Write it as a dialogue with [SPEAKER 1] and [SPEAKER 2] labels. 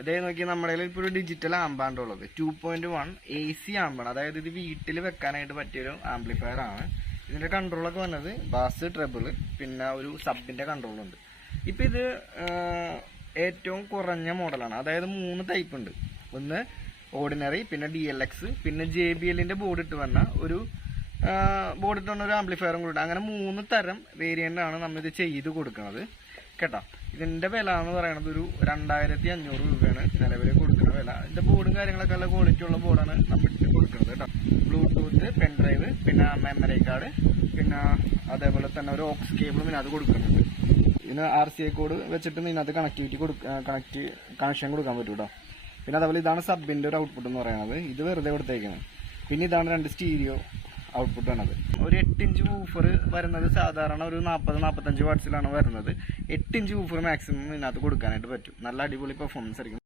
[SPEAKER 1] അതേ നോക്കി നമ്മുടെ കയ്യിൽ ഇപ്പോൾ ഒരു ഡിജിറ്റൽ ആമ്പാണ്ട് ഉള്ളത്. Two point one A C ആമ്പാണ് അതായത് ഇത് വീട്ടിൽ വെക്കാനായിട്ട് പറ്റിയൊരു ആംപ്ലിഫയർ ആണ്. ഇതിന്റെ കൺട്രോളൊക്കെ വന്നത് ബാസ് ട്രബിൾ പിന്നെ ഒരു സബിന്റെ കൺട്രോളുണ്ട് ഇപ്പൊ ഇത് ഏറ്റവും കുറഞ്ഞ മോഡലാണ് അതായത് മൂന്ന് ടൈപ്പ് ഉണ്ട്. ഒന്ന് ഓർഡിനറി പിന്നെ ഡി എൽ എക്സ് പിന്നെ ജെ ബി എല്ലിന്റെ ബോർഡ് ഇട്ട് വന്ന ഒരു ബോർഡ് ഇട്ട് ഒരു ആംപ്ലിഫയറും കൂടി അങ്ങനെ മൂന്ന് തരം വേരിയന്റാണ് നമ്മളിത് ചെയ്ത് കൊടുക്കുന്നത് കേട്ടോ? ഇതിന്റെ വില എന്ന് പറയുന്നത് ഒരു രണ്ടായിരത്തി അഞ്ഞൂറ് രൂപയാണ് നിലവിൽ കൊടുക്കുന്ന വില. ഇതിന്റെ ബോർഡും കാര്യങ്ങളൊക്കെ നല്ല ക്വാളിറ്റി ഉള്ള ബോർഡാണ് നമ്മൾ കൊടുക്കുന്നത് കേട്ടോ. ബ്ലൂടൂത്ത് പെൻഡ്രൈവ് പിന്നെ മെമ്മറി കാർഡ് പിന്നെ അതേപോലെ തന്നെ ഒരു ഓക്സ് കേബിളും ഇതിനകത്ത് കൊടുക്കുന്നുണ്ട്. ഇതിന് ആർ സി ഐ കോഡ് വെച്ചിട്ട് ഇതിനകത്ത് കണക്ടിവിറ്റി കൊടുക്കുക കണക്ട് കണക്ഷൻ കൊടുക്കാൻ പറ്റും കേട്ടോ. പിന്നെ അതേപോലെ ഇതാണ് സബിന്റെ ഒരു ഔട്ട്പുട്ട് എന്ന് പറയുന്നത്. ഇത് വെറുതെ കൊടുത്തേക്കുന്നത് പിന്നെ ഇതാണ് രണ്ട് സ്റ്റീരിയോ ഔട്ട്പുട്ട് ആണത്. ഒരു എട്ട് ഇഞ്ച് വൂഫർ വരുന്നത് സാധാരണ ഒരു നാൽപ്പത് നാൽപ്പത്തഞ്ച് വാട്ട്സിലാണ് വരുന്നത്. എട്ട് ഇഞ്ച് വൂഫർ മാക്സിമം ഇതിനകത്ത് കൊടുക്കാനായിട്ട് പറ്റും. നല്ല അടിപൊളി പെർഫോമൻസ് ആയിരിക്കും.